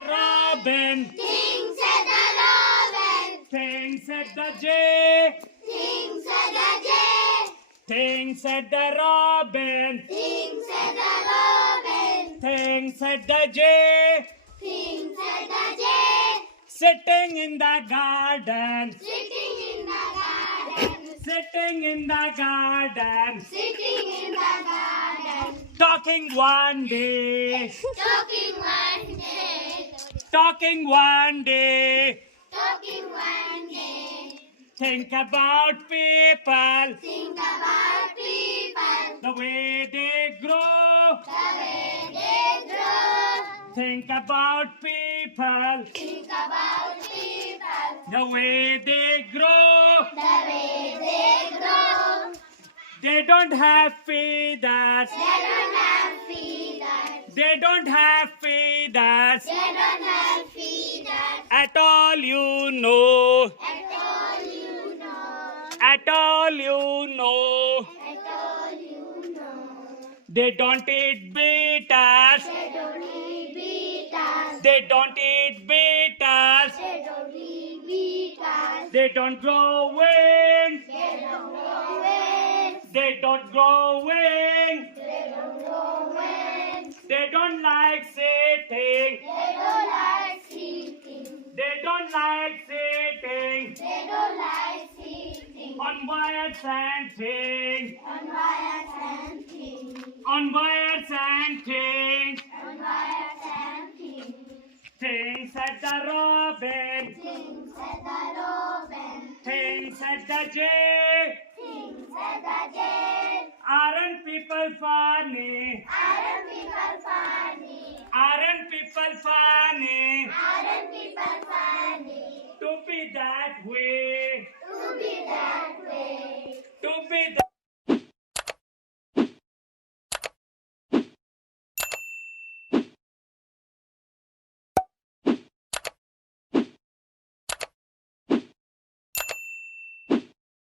Robin. Things at the robin. Things at the J. Things at the J. Things at the Robin. Things at the robin. Things at the J. Things at the J. Sitting in the garden. Sitting in the garden. Sitting in the garden. Sitting in the garden. Talking one day. Talking one day. Talking one day. Talking one day. Think about people. Think about people. The way they grow. The way they grow. Think about people. Think about people. The way they grow. The way they grow. They don't have feathers. They don't have feathers. They don't have feathers. They don't have feathers. At all you know. At all you know. At all you know. At all you know. They don't eat beetles. They don't eat beetles. They don't eat beetles. They don't eat beetles. They don't grow wings. They don't grow wings. They don't grow wings. They don't grow wings. They don't like sitting. They don't like sitting. They don't like sitting They don't like sitting. on wires and things. On wires and things. On wires and things. On wires and things. Things at the robin. Things at the robin. Things at the J. Things at the J. Aren't people funny? Aren't people funny? Aren't people funny? Aren't